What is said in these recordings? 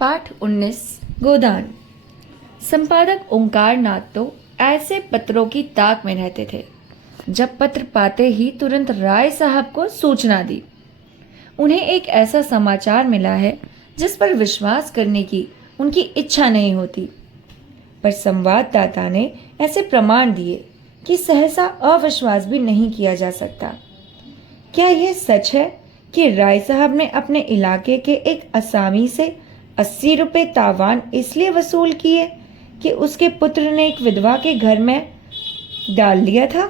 पाठ 19 गोदान। संपादक ओंकार नाथ तो ऐसे पत्रों की ताक में रहते थे। जब पत्र पाते ही तुरंत राय साहब को सूचना दी। उन्हें एक ऐसा समाचार मिला है जिस पर विश्वास करने की उनकी इच्छा नहीं होती, पर संवाददाता ने ऐसे प्रमाण दिए कि सहसा अविश्वास भी नहीं किया जा सकता। क्या यह सच है कि राय साहब ने अपने इलाके के एक असामी से 80 रुपए तावान इसलिए वसूल किए कि उसके पुत्र ने एक विधवा के घर में डाल लिया था?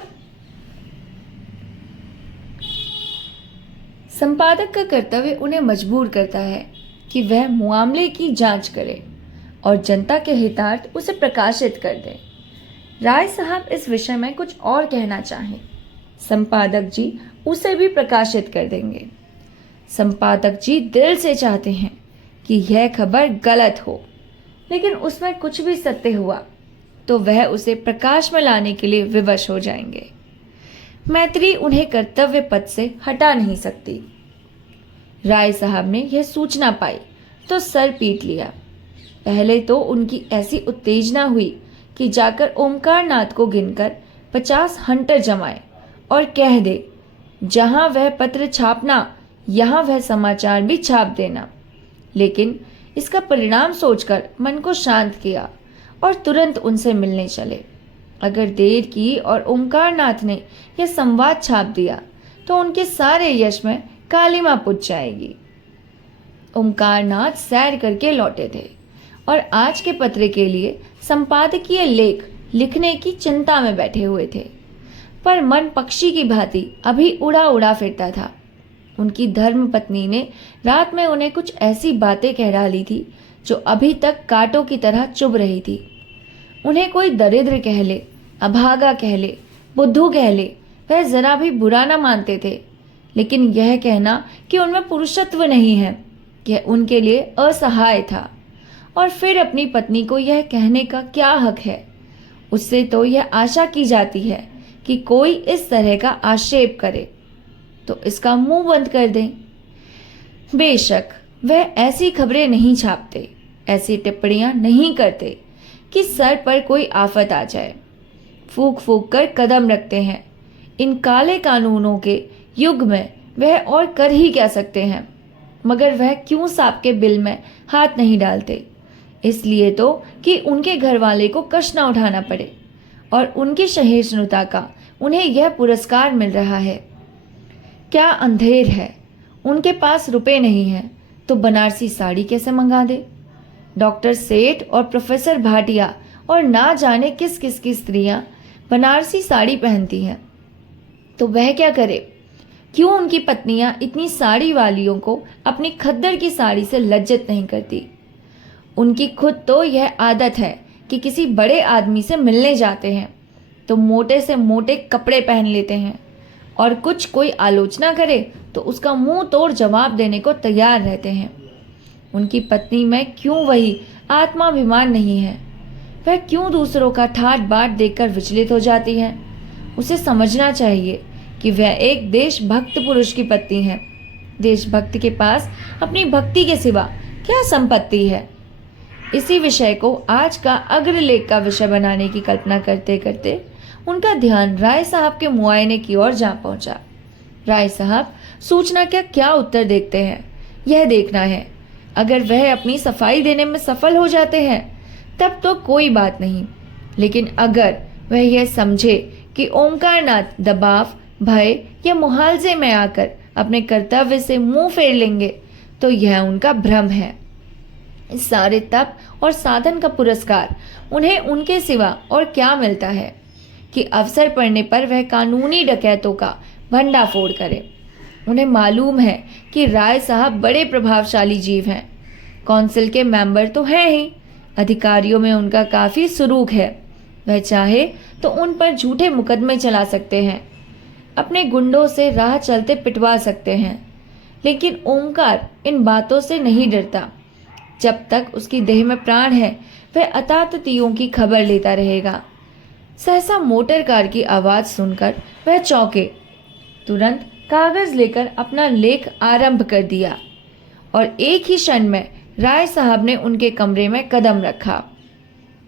संपादक का कर्तव्य उन्हें मजबूर करता है कि वह मामले की जांच करे और जनता के हितार्थ उसे प्रकाशित कर दे। राय साहब इस विषय में कुछ और कहना चाहें, संपादक जी उसे भी प्रकाशित कर देंगे। संपादक जी दिल से चाहते हैं कि यह खबर गलत हो, लेकिन उसमें कुछ भी सत्य हुआ तो वह उसे प्रकाश में लाने के लिए विवश हो जाएंगे। मैत्री उन्हें कर्तव्य पथ से हटा नहीं सकती। राय साहब ने यह सूचना पाई तो सर पीट लिया। पहले तो उनकी ऐसी उत्तेजना हुई कि जाकर ओमकार नाथ को गिनकर 50 हंटर जमाए और कह दे, जहां वह पत्र छापना यहां वह समाचार भी छाप देना। लेकिन इसका परिणाम सोचकर मन को शांत किया और तुरंत उनसे मिलने चले। अगर देर की और ओंकार नाथ ने यह संवाद छाप दिया तो उनके सारे यश में कालिमा पुज जाएगी। ओंकार नाथ सैर करके लौटे थे और आज के पत्र के लिए संपादकीय लेख लिखने की चिंता में बैठे हुए थे, पर मन पक्षी की भांति अभी उड़ा उड़ा फिरता था। उनकी धर्म पत्नी ने रात में उन्हें कुछ ऐसी बातें कह डाली थी जो अभी तक कांटों की तरह चुभ रही थी। उन्हें कोई दरिद्र कह ले, अभागा कह ले, बुद्धू कह ले, वह जरा भी बुरा न मानते थे, लेकिन यह कहना कि उनमें पुरुषत्व नहीं है, यह उनके लिए असहाय था। और फिर अपनी पत्नी को यह कहने का क्या हक है? उससे तो यह आशा की जाती है कि कोई इस तरह का आक्षेप करे तो इसका मुंह बंद कर दें। बेशक वह ऐसी खबरें नहीं छापते, ऐसी टिप्पणियां नहीं करते कि सर पर कोई आफत आ जाए। फूक फूक कर कदम रखते हैं। इन काले कानूनों के युग में वह और कर ही क्या सकते हैं, मगर वह क्यों सांप के बिल में हाथ नहीं डालते? इसलिए तो कि उनके घर वाले को कष्ट न उठाना पड़े और उनकी सहिष्णुता का उन्हें यह पुरस्कार मिल रहा है। क्या अंधेर है, उनके पास रुपए नहीं हैं तो बनारसी साड़ी कैसे मंगा दे? डॉक्टर सेठ और प्रोफेसर भाटिया और ना जाने किस किस की स्त्रियां बनारसी साड़ी पहनती हैं, तो वह क्या करे? क्यों उनकी पत्नियां इतनी साड़ी वालियों को अपनी खद्दर की साड़ी से लज्जित नहीं करती? उनकी खुद तो यह आदत है कि किसी बड़े आदमी से मिलने जाते हैं तो मोटे से मोटे कपड़े पहन लेते हैं और कुछ कोई आलोचना करे तो उसका मुंह तोड़ जवाब देने को तैयार रहते हैं। उनकी पत्नी में क्यों वही आत्माभिमान नहीं है? वह क्यों दूसरों का ठाट बाट देखकर विचलित हो जाती है? उसे समझना चाहिए कि वह एक देशभक्त पुरुष की पत्नी है। देशभक्त के पास अपनी भक्ति के सिवा क्या संपत्ति है? इसी विषय को आज का अग्रलेख का विषय बनाने की कल्पना करते करते उनका ध्यान राय साहब के मुआयने की ओर जा पहुंचा। राय साहब सूचना का क्या उत्तर देखते हैं, यह देखना है। अगर वह अपनी सफाई देने में सफल हो जाते हैं तब तो कोई बात नहीं, लेकिन अगर वह यह समझे कि ओंकार नाथ दबाव, भय या मुहालजे में आकर अपने कर्तव्य से मुंह फेर लेंगे तो यह उनका भ्रम है। इस सारे तप और साधन का पुरस्कार उन्हें उनके सिवा और क्या मिलता है कि अवसर पड़ने पर वह कानूनी डकैतों का भंडाफोड़ करे। उन्हें मालूम है कि राय साहब बड़े प्रभावशाली जीव हैं। काउंसिल के मेंबर तो हैं ही, अधिकारियों में उनका काफ़ी सुरूख है। वह चाहे तो उन पर झूठे मुकदमे चला सकते हैं, अपने गुंडों से राह चलते पिटवा सकते हैं, लेकिन ओंकार इन बातों से नहीं डरता। जब तक उसकी देह में प्राण है वह अतातुतियों की खबर लेता रहेगा। सहसा मोटर कार की आवाज सुनकर वह चौंके। तुरंत कागज लेकर अपना लेख आरंभ कर दिया और एक ही क्षण में राय साहब ने उनके कमरे में कदम रखा।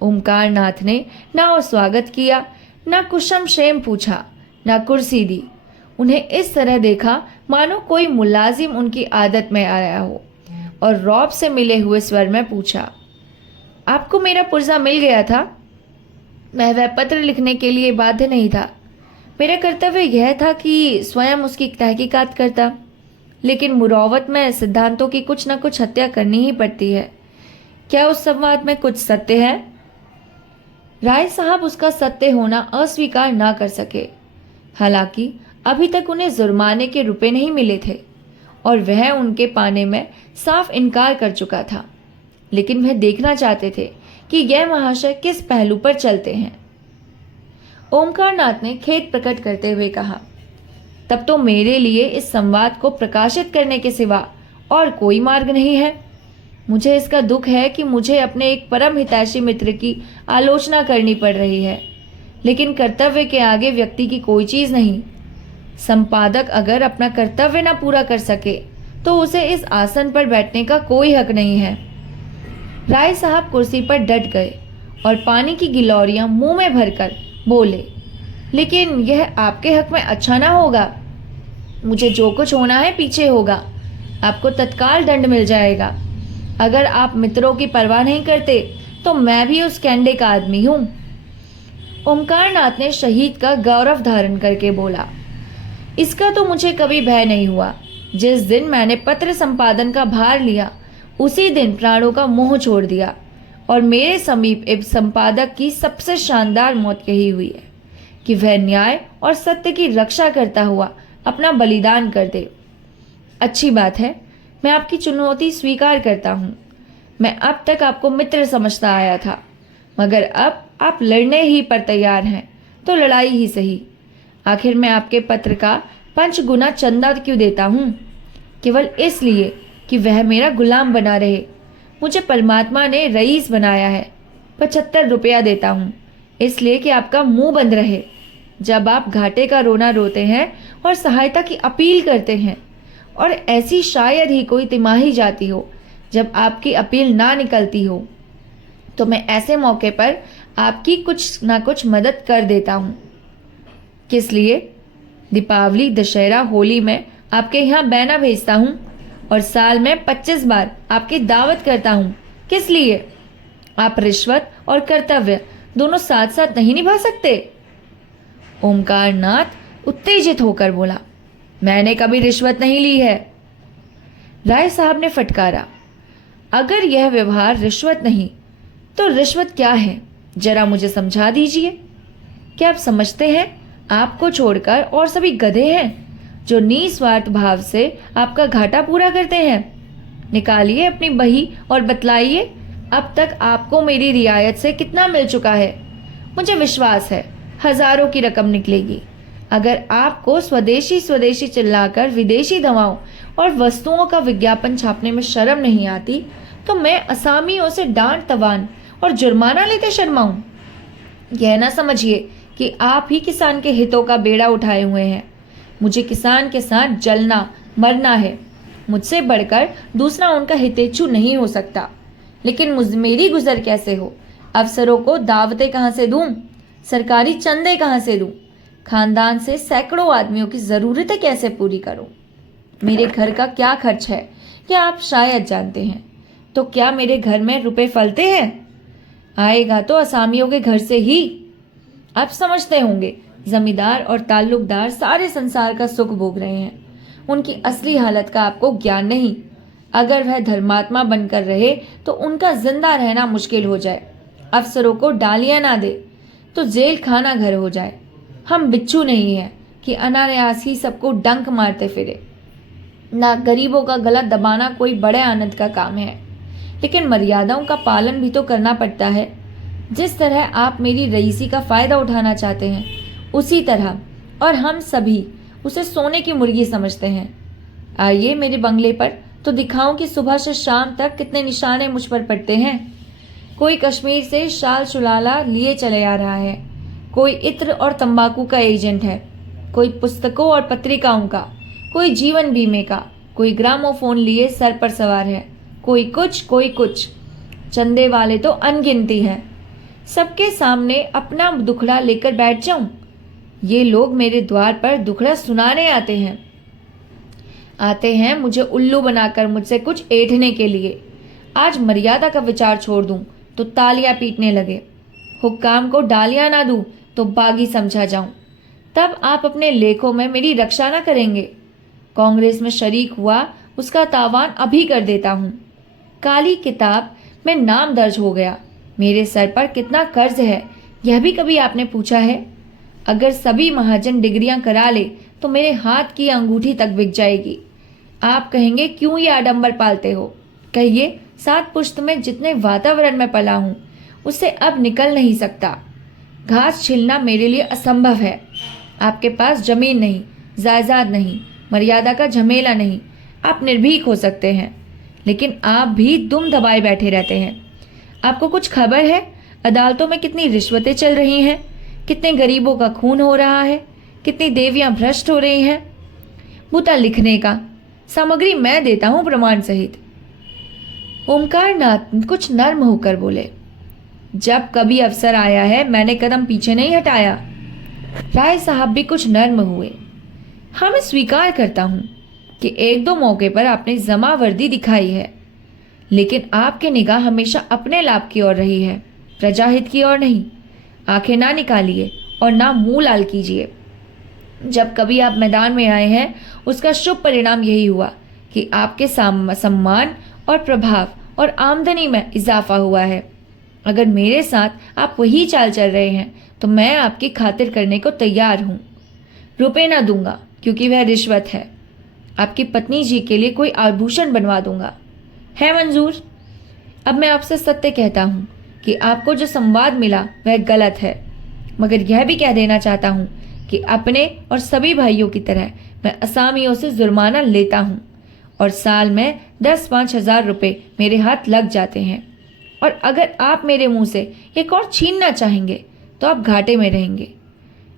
ओमकार नाथ ने ना स्वागत किया, ना कुशम क्षेम पूछा, ना कुर्सी दी। उन्हें इस तरह देखा मानो कोई मुलाजिम उनकी आदत में आया हो, और रौब से मिले हुए स्वर में पूछा, आपको मेरा पुर्जा मिल गया था? मैं वह पत्र लिखने के लिए बाध्य नहीं था। मेरा कर्तव्य यह था कि स्वयं उसकी तहकीकात करता, लेकिन मुरौवत में सिद्धांतों की कुछ न कुछ हत्या करनी ही पड़ती है। क्या उस संवाद में कुछ सत्य है? राय साहब उसका सत्य होना अस्वीकार ना कर सके। हालांकि अभी तक उन्हें जुर्माने के रुपए नहीं मिले थे और वह उनके पाने में साफ इनकार कर चुका था, लेकिन वह देखना चाहते थे कि यह महाशय किस पहलू पर चलते हैं। ओमकार नाथ ने खेद प्रकट करते हुए कहा, तब तो मेरे लिए इस संवाद को प्रकाशित करने के सिवा और कोई मार्ग नहीं है। मुझे इसका दुख है कि मुझे अपने एक परम हितैषी मित्र की आलोचना करनी पड़ रही है, लेकिन कर्तव्य के आगे व्यक्ति की कोई चीज नहीं। संपादक अगर अपना कर्तव्य न पूरा कर सके तो उसे इस आसन पर बैठने का कोई हक नहीं है। राय साहब कुर्सी पर डट गए और पानी की गिलौरियां मुंह में भरकर बोले, लेकिन यह आपके हक में अच्छा ना होगा। मुझे जो कुछ होना है पीछे होगा, आपको तत्काल दंड मिल जाएगा। अगर आप मित्रों की परवाह नहीं करते तो मैं भी उस कैंडे का आदमी हूं। ओमकार नाथ ने शहीद का गौरव धारण करके बोला, इसका तो मुझे कभी भय नहीं हुआ। जिस दिन मैंने पत्र संपादन का भार लिया उसी दिन प्राणों का मोह छोड़ दिया, और मेरे समीप एक संपादक की सबसे शानदार मौत यही हुई है कि वह न्याय और सत्य की रक्षा करता हुआ अपना बलिदान कर दे। अच्छी बात है, मैं आपकी चुनौती स्वीकार करता हूँ। मैं अब तक आपको मित्र समझता आया था, मगर अब आप लड़ने ही पर तैयार हैं तो लड़ाई ही सही। आखिर मैं आपके पत्र का 5 गुना चंदा क्यों देता हूँ? केवल इसलिए कि वह मेरा गुलाम बना रहे। मुझे परमात्मा ने रईस बनाया है। 75 रुपया देता हूँ इसलिए कि आपका मुंह बंद रहे। जब आप घाटे का रोना रोते हैं और सहायता की अपील करते हैं, और ऐसी शायद ही कोई तिमाही जाती हो जब आपकी अपील ना निकलती हो, तो मैं ऐसे मौके पर आपकी कुछ ना कुछ मदद कर देता हूँ। किस लिए? दीपावली, दशहरा, होली में आपके यहाँ बैना भेजता हूँ और साल में 25 बार आपकी दावत करता हूँ। किस लिए? आप रिश्वत और कर्तव्य दोनों साथ साथ नहीं निभा सकते? ओमकार नाथ उत्तेजित होकर बोला, मैंने कभी रिश्वत नहीं ली है। राय साहब ने फटकारा, अगर यह व्यवहार रिश्वत नहीं तो रिश्वत क्या है? जरा मुझे समझा दीजिए। क्या आप समझते हैं आपको छोड़कर और सभी गधे हैं जो निस्वार्थ भाव से आपका घाटा पूरा करते हैं? निकालिए अपनी बही और बतलाइए अब तक आपको मेरी रियायत से कितना मिल चुका है। मुझे विश्वास है हजारों की रकम निकलेगी। अगर आपको स्वदेशी स्वदेशी चिल्लाकर विदेशी दवाओं और वस्तुओं का विज्ञापन छापने में शर्म नहीं आती, तो मैं असामियों से डांट तवान और जुर्माना लेते शर्माऊं? यह ना समझिए कि आप ही किसान के हितों का बेड़ा उठाए हुए हैं। मुझे किसान के साथ जलना मरना है। मुझसे बढ़कर दूसरा उनका हितेच्छु नहीं हो सकता। लेकिन मेरी गुजर कैसे हो? अफसरों को दावतें कहाँ से दूं? सरकारी चंदे कहाँ से दूं? खानदान से सैकड़ों आदमियों की ज़रूरतें कैसे पूरी करूं? मेरे घर का क्या खर्च है क्या आप शायद जानते हैं। तो क्या मेरे घर में रुपए फलते हैं? आएगा तो असामियों के घर से ही। आप समझते होंगे जमींदार और ताल्लुकदार सारे संसार का सुख भोग रहे हैं। उनकी असली हालत का आपको ज्ञान नहीं। अगर वह धर्मात्मा बनकर रहे तो उनका जिंदा रहना मुश्किल हो जाए। अफसरों को डालियां ना दे तो जेल खाना घर हो जाए। हम बिच्छू नहीं हैं कि अनायास ही सबको डंक मारते फिरे। ना गरीबों का गला दबाना कोई बड़े आनंद का काम है, लेकिन मर्यादाओं का पालन भी तो करना पड़ता है। जिस तरह आप मेरी रईसी का फायदा उठाना चाहते हैं, उसी तरह और हम सभी उसे सोने की मुर्गी समझते हैं। आइए मेरे बंगले पर तो दिखाऊं कि सुबह से शाम तक कितने निशाने मुझ पर पड़ते हैं। कोई कश्मीर से शाल शुलाला लिए चले आ रहा है, कोई इत्र और तंबाकू का एजेंट है, कोई पुस्तकों और पत्रिकाओं का, कोई जीवन बीमे का, कोई ग्रामोफोन लिए सर पर सवार है, कोई कुछ। चंदे वाले तो अनगिनती हैं। सबके सामने अपना दुखड़ा लेकर बैठ जाऊं? ये लोग मेरे द्वार पर दुखड़ा सुनाने आते हैं मुझे उल्लू बनाकर, मुझसे कुछ ऐंठने के लिए। आज मर्यादा का विचार छोड़ दूं तो तालियां पीटने लगे, हुक्काम को डालियां ना दूं तो बागी समझा जाऊं। तब आप अपने लेखों में मेरी रक्षा ना करेंगे। कांग्रेस में शरीक हुआ उसका तावान अभी कर देता हूं। काली किताब में नाम दर्ज हो गया। मेरे सर पर कितना कर्ज है यह भी कभी आपने पूछा है? अगर सभी महाजन डिग्रियां करा ले तो मेरे हाथ की अंगूठी तक बिक जाएगी। आप कहेंगे क्यों ये आडंबर पालते हो? कहिए 7 पुश्त में जितने वातावरण में पला हूं उससे अब निकल नहीं सकता। घास छिलना मेरे लिए असंभव है। आपके पास जमीन नहीं, जायदाद नहीं, मर्यादा का झमेला नहीं। आप निर्भीक हो सकते हैं, लेकिन आप भी दुम दबाए बैठे रहते हैं। आपको कुछ खबर है अदालतों में कितनी रिश्वतें चल रही हैं, कितने गरीबों का खून हो रहा है, कितनी देवियां भ्रष्ट हो रही हैं? मुद्दा लिखने का सामग्री मैं देता हूं प्रमाण सहित। ओमकार नाथ कुछ नर्म होकर बोले, जब कभी अवसर आया है मैंने कदम पीछे नहीं हटाया। राय साहब भी कुछ नर्म हुए। हाँ, मैं स्वीकार करता हूं कि 1-2 मौके पर आपने जमा वर्दी दिखाई है, लेकिन आपकी निगाह हमेशा अपने लाभ की ओर रही है, प्रजाहित की ओर नहीं। आंखें ना निकालिए और ना मुंह लाल कीजिए। जब कभी आप मैदान में आए हैं उसका शुभ परिणाम यही हुआ कि आपके सम्मान और प्रभाव और आमदनी में इजाफा हुआ है। अगर मेरे साथ आप वही चाल चल रहे हैं तो मैं आपकी खातिर करने को तैयार हूं। रुपए ना दूंगा क्योंकि वह रिश्वत है। आपकी पत्नी जी के लिए कोई आभूषण बनवा दूंगा। है मंजूर? अब मैं आपसे सत्य कहता हूं कि आपको जो संवाद मिला वह गलत है, मगर यह भी कह देना चाहता हूं कि अपने और सभी भाइयों की तरह मैं असामियों से जुर्माना लेता हूं और साल में 10-5 हजार रुपये मेरे हाथ लग जाते हैं। और अगर आप मेरे मुंह से एक और छीनना चाहेंगे तो आप घाटे में रहेंगे।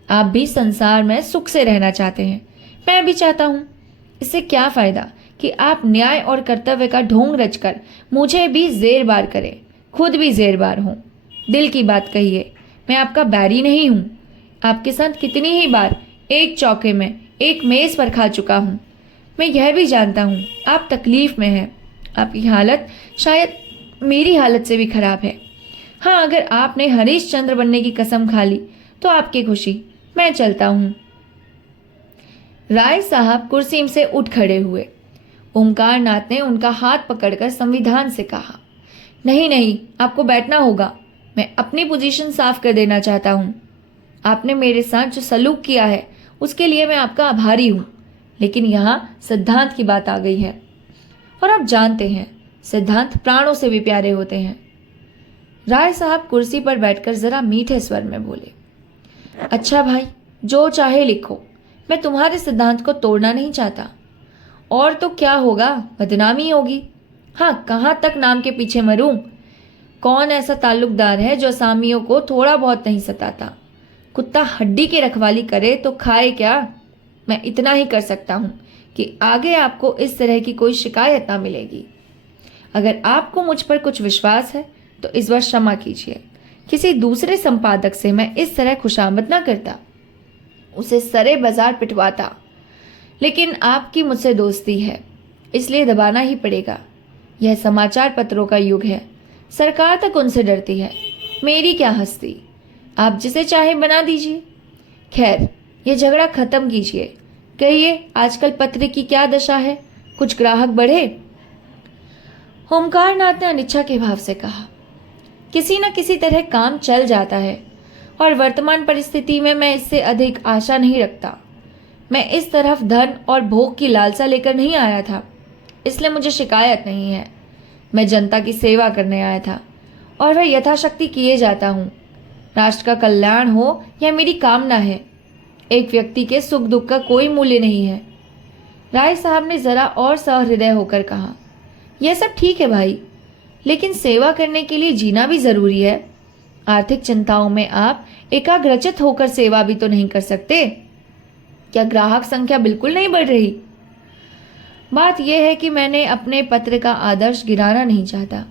आप भी संसार में सुख से रहना चाहते हैं, मैं भी चाहता हूं। इससे क्या फायदा कि आप न्याय और कर्तव्य का ढोंग रचकर मुझे भी जेरबार करें, खुद भी जेरबार हों। दिल की बात कहिए, मैं आपका बैरी नहीं हूं। आपके साथ कितनी ही बार एक चौके में एक मेज पर खा चुका हूं। मैं यह भी जानता हूं आप तकलीफ में हैं। आपकी हालत शायद मेरी हालत से भी खराब है। हाँ, अगर आपने हरीश चंद्र बनने की कसम खा ली तो आपकी खुशी, मैं चलता हूं। राय साहब कुर्सी से उठ खड़े हुए। ओमकार नाथ ने उनका हाथ पकड़कर संविधान से कहा, नहीं नहीं, आपको बैठना होगा। मैं अपनी पोजीशन साफ कर देना चाहता हूं। आपने मेरे साथ जो सलूक किया है उसके लिए मैं आपका आभारी हूं, लेकिन यहां सिद्धांत की बात आ गई है और आप जानते हैं सिद्धांत प्राणों से भी प्यारे होते हैं। राय साहब कुर्सी पर बैठकर जरा मीठे स्वर में बोले, अच्छा भाई, जो चाहे लिखो, मैं तुम्हारे सिद्धांत को तोड़ना नहीं चाहता। और तो क्या होगा, बदनामी होगी। हाँ, कहाँ तक नाम के पीछे मरूं? कौन ऐसा ताल्लुकदार है जो असामियों को थोड़ा बहुत नहीं सताता? कुत्ता हड्डी की रखवाली करे तो खाए क्या? मैं इतना ही कर सकता हूं कि आगे आपको इस तरह की कोई शिकायत ना मिलेगी। अगर आपको मुझ पर कुछ विश्वास है तो इस बार क्षमा कीजिए। किसी दूसरे संपादक से मैं इस तरह खुशामद ना करता, उसे सरे बाजार पिटवाता, लेकिन आपकी मुझसे दोस्ती है इसलिए दबाना ही पड़ेगा। यह समाचार पत्रों का युग है, सरकार तक उनसे डरती है। मेरी क्या हस्ती, आप जिसे चाहे बना दीजिए। खैर, ये झगड़ा खत्म कीजिए। कहिए आजकल पत्र की क्या दशा है, कुछ ग्राहक बढ़े? ओमकार नाथ ने अनिच्छा के भाव से कहा, किसी न किसी तरह काम चल जाता है और वर्तमान परिस्थिति में मैं इससे अधिक आशा नहीं रखता। मैं इस तरफ धन और भोग की लालसा लेकर नहीं आया था, इसलिए मुझे शिकायत नहीं है। मैं जनता की सेवा करने आया था और वह यथाशक्ति किए जाता हूँ। राष्ट्र का कल्याण हो यह मेरी कामना है। एक व्यक्ति के सुख दुख का कोई मूल्य नहीं है। राय साहब ने जरा और सहृदय होकर कहा, यह सब ठीक है भाई, लेकिन सेवा करने के लिए जीना भी जरूरी है। आर्थिक चिंताओं में आप एकाग्रचित होकर सेवा भी तो नहीं कर सकते। क्या ग्राहक संख्या बिल्कुल नहीं बढ़ रही? बात यह है कि मैंने अपने पत्र का आदर्श गिराना नहीं चाहता।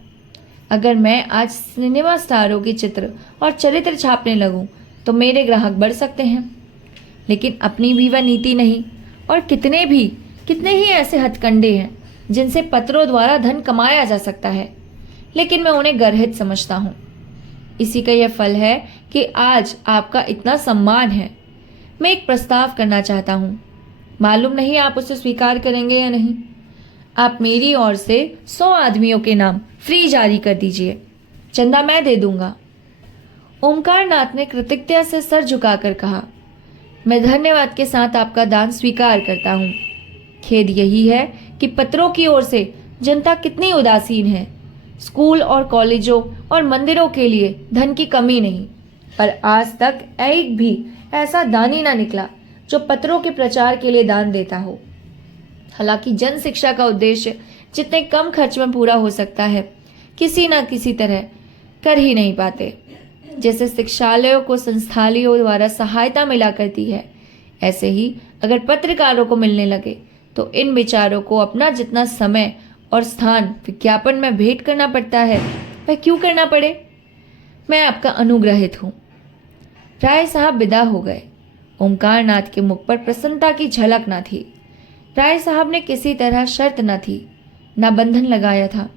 अगर मैं आज सिनेमा स्टारों के चित्र और चरित्र छापने लगूं तो मेरे ग्राहक बढ़ सकते हैं, लेकिन अपनी भी वह नीति नहीं। और कितने ही ऐसे हथकंडे हैं जिनसे पत्रों द्वारा धन कमाया जा सकता है, लेकिन मैं उन्हें गर्हित समझता हूँ। इसी का यह फल है कि आज आपका इतना सम्मान है। मैं एक प्रस्ताव करना चाहता हूँ, मालूम नहीं आप उसे स्वीकार करेंगे या नहीं। आप मेरी ओर से 100 आदमियों के नाम फ्री जारी कर दीजिए, चंदा मैं दे दूंगा। ओमकार नाथ ने कृतज्ञता से सर झुकाकर कहा, मैं धन्यवाद के साथ आपका दान स्वीकार करता हूँ। खेद यही है कि पत्रों की ओर से जनता कितनी उदासीन है। स्कूल और कॉलेजों और मंदिरों के लिए धन की कमी नहीं, पर आज तक एक भी ऐसा दानी ना निकला जो पत्रों के प्रचार के लिए दान देता हो। हालांकि जन शिक्षा का उद्देश्य जितने कम खर्च में पूरा हो सकता है, किसी न किसी तरह कर ही नहीं पाते। जैसे शिक्षालयों को संस्थालियों द्वारा सहायता मिला करती है, ऐसे ही अगर पत्रकारों को मिलने लगे तो इन विचारों को अपना जितना समय और स्थान विज्ञापन में भेंट करना पड़ता है, वह क्यों करना पड़े। मैं आपका अनुग्रहित हूँ। राय साहब विदा हो गए। ओमकार नाथ के मुख पर प्रसन्नता की झलक न थी। राय साहब ने किसी तरह शर्त न थी, न बंधन लगाया था,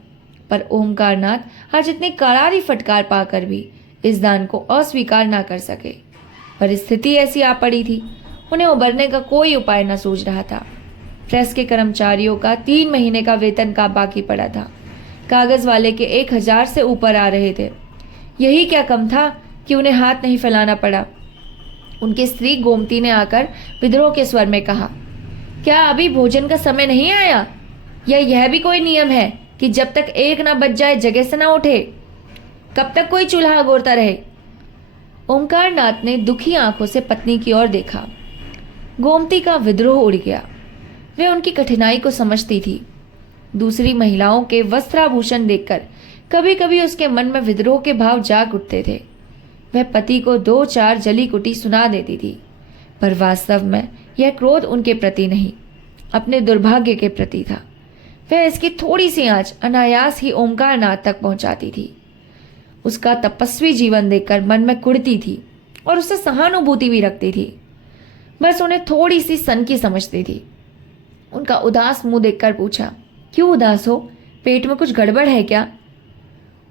पर ओमकार नाथ आज इतनी करारी फटकार पाकर भी इस दान को अस्वीकार ना कर सके। परिस्थिति ऐसी आ पड़ी थी, उन्हें उबरने का कोई उपाय न सूझ रहा था। प्रेस के कर्मचारियों का 3 महीने का वेतन का बाकी पड़ा था। कागज वाले के 1000 से ऊपर आ रहे थे। यही क्या कम था कि उन्हें हाथ नहीं फैलाना पड़ा। उनकी स्त्री गोमती ने आकर विद्रोह के स्वर में कहा, क्या अभी भोजन का समय नहीं आया? या यह भी कोई नियम है कि जब तक 1 ना बज जाए जगह से ना उठे? कब तक कोई चूल्हा अगोरता रहे? ओमकार नाथ ने दुखी आंखों से पत्नी की ओर देखा। गोमती का विद्रोह उड़ गया। वे उनकी कठिनाई को समझती थी। दूसरी महिलाओं के वस्त्राभूषण देखकर कभी कभी उसके मन में विद्रोह के भाव जाग उठते थे। वह पति को 2-4 जली कुटी सुना देती थी, पर वास्तव में यह क्रोध उनके प्रति नहीं, अपने दुर्भाग्य के प्रति था। वह इसकी थोड़ी सी आंच अनायास ही ओमकार नाथ तक पहुंचाती थी। उसका तपस्वी जीवन देखकर मन में कुढ़ती थी और उससे सहानुभूति भी रखती थी। बस उन्हें थोड़ी सी सनकी समझती थी। उनका उदास मुंह देखकर पूछा, क्यों उदास हो? पेट में कुछ गड़बड़ है क्या?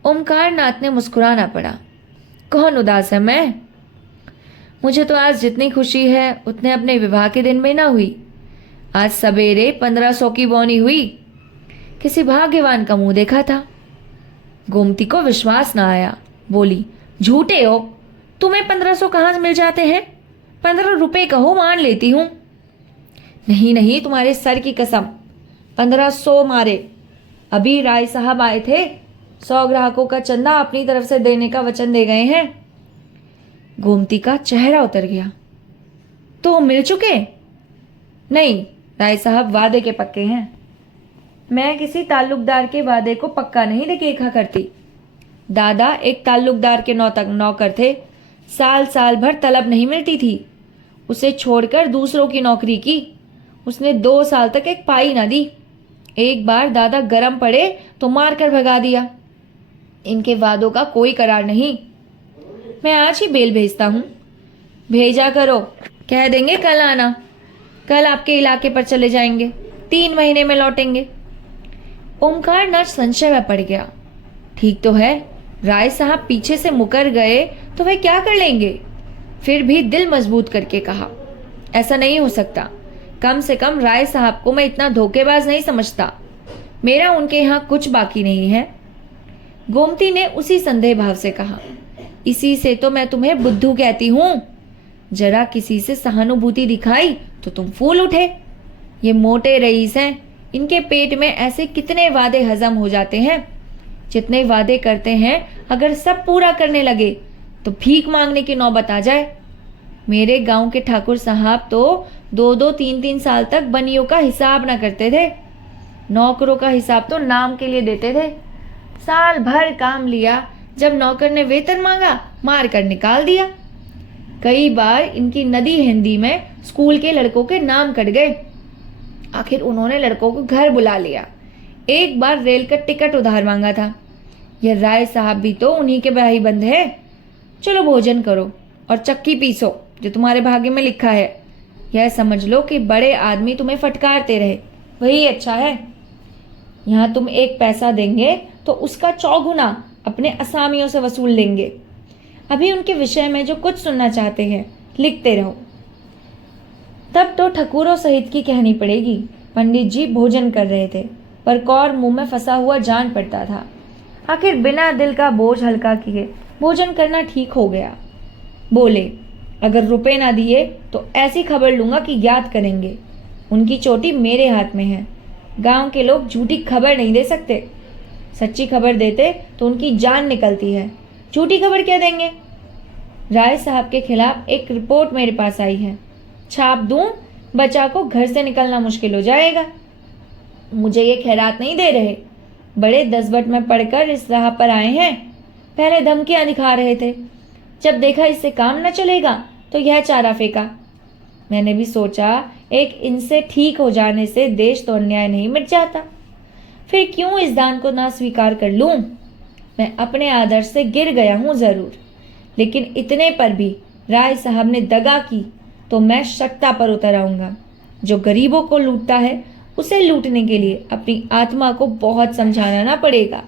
ओमकार नाथ ने मुस्कुराना पड़ा। कौन उदास है? मैं? मुझे तो आज जितनी खुशी है उतने अपने विवाह के दिन में ना हुई। आज सवेरे 1500 की बौनी हुई। किसी भाग्यवान का मुंह देखा था। गोमती को विश्वास ना आया, बोली, झूठे हो, तुम्हें 1500 कहाँ से मिल जाते हैं? 15 रुपए कहो, मान लेती हूं। नहीं नहीं, तुम्हारे सर की कसम, 1500 मारे। अभी राय साहब आए थे, 100 ग्राहकों का चंदा अपनी तरफ से देने का वचन दे गए हैं। गोमती का चेहरा उतर गया। तो मिल चुके? नहीं, राय साहब वादे के पक्के हैं। मैं किसी ताल्लुकदार के वादे को पक्का नहीं देखा करती। दादा एक ताल्लुकदार के नौकर थे। साल भर तलब नहीं मिलती थी। उसे छोड़कर दूसरों की नौकरी की। उसने 2 साल तक एक पाई ना दी। एक बार दादा गरम पड़े तो मार कर भगा दिया। इनके वादों का कोई करार नहीं। मैं आज ही बेल भेजता हूँ। भेजा करो, कह देंगे कल आना। कल आपके इलाके पर चले जाएंगे, 3 महीने में लौटेंगे। ओमकार नाथ संशय में पड़ गया। ठीक तो है, राय साहब पीछे से मुकर गए तो वे क्या कर लेंगे? फिर भी दिल मजबूत करके कहा, ऐसा नहीं हो सकता। कम से कम राय साहब को मैं इतना धोखेबाज नहीं समझता। मेरा उनके यहाँ कुछ बाकी नहीं है। गोमती ने उसी संदेह भाव से कहा, इसी से तो मैं तुम्हें बुद्धू कहती हूँ। जरा किसी से सहानुभूति दिखाई तो तुम फूल उठे। ये मोटे रईस हैं, इनके पेट में ऐसे कितने वादे हजम हो जाते हैं। जितने वादे करते हैं अगर सब पूरा करने लगे तो भीख मांगने की नौबत आ जाए। मेरे गांव के ठाकुर साहब तो 2-2, 3-3 साल तक बनियों का हिसाब ना करते थे। नौकरों का हिसाब तो नाम के लिए देते थे। साल भर काम लिया, जब नौकर ने वेतन मांगा मार कर निकाल दिया। कई बार इनकी नदी हिंदी में स्कूल के लड़कों के नाम कट गए। आखिर उन्होंने लड़कों को घर बुला लिया। एक बार रेल का टिकट उधार मांगा था। यह राय साहब भी तो उन्हीं के भाई बंद है। चलो भोजन करो और चक्की पीसो जो तुम्हारे भाग्य में लिखा है। यह समझ लो कि बड़े आदमी तुम्हें फटकारते रहे, वही अच्छा है। यहाँ तुम एक पैसा देंगे तो उसका चौगुना अपने असामियों से वसूल लेंगे। अभी उनके विषय में जो कुछ सुनना चाहते हैं लिखते रहो। तब तो ठकुरों सहित की कहनी पड़ेगी। पंडित जी भोजन कर रहे थे, पर कौर मुंह में फंसा हुआ जान पड़ता था। आखिर बिना दिल का बोझ हल्का किए भोजन करना ठीक हो गया। बोले, अगर रुपए ना दिए तो ऐसी खबर लूंगा कि याद करेंगे। उनकी चोटी मेरे हाथ में है। गांव के लोग झूठी खबर नहीं दे सकते। सच्ची खबर देते तो उनकी जान निकलती है। झूठी खबर क्या देंगे? राय साहब के खिलाफ एक रिपोर्ट मेरे पास आई है। छाप दूं, बच्चा को घर से निकलना मुश्किल हो जाएगा। मुझे ये खैरात नहीं दे रहे। बड़े दसबट में पढ़कर इस राह पर आए हैं। पहले धमकियां दिखा रहे थे, जब देखा इससे काम न चलेगा तो यह चारा फेंका। मैंने भी सोचा एक इनसे ठीक हो जाने से देश तो अन्याय नहीं मिट जाता। फिर क्यों इस दान को ना स्वीकार कर लूं? मैं अपने आदर्श से गिर गया हूं जरूर, लेकिन इतने पर भी राय साहब ने दगा की तो मैं सत्ता पर उतर आऊंगा। जो गरीबों को लूटता है उसे लूटने के लिए अपनी आत्मा को बहुत समझाना ना पड़ेगा।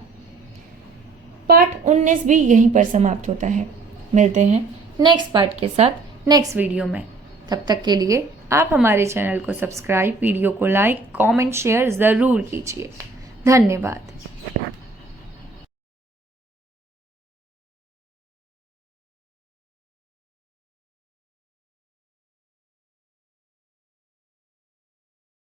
पार्ट 19 भी यहीं पर समाप्त होता है। मिलते हैं नेक्स्ट पार्ट के साथ नेक्स्ट वीडियो में। तब तक के लिए आप हमारे चैनल को सब्सक्राइब, वीडियो को लाइक, कमेंट, शेयर ज़रूर कीजिए। धन्यवाद।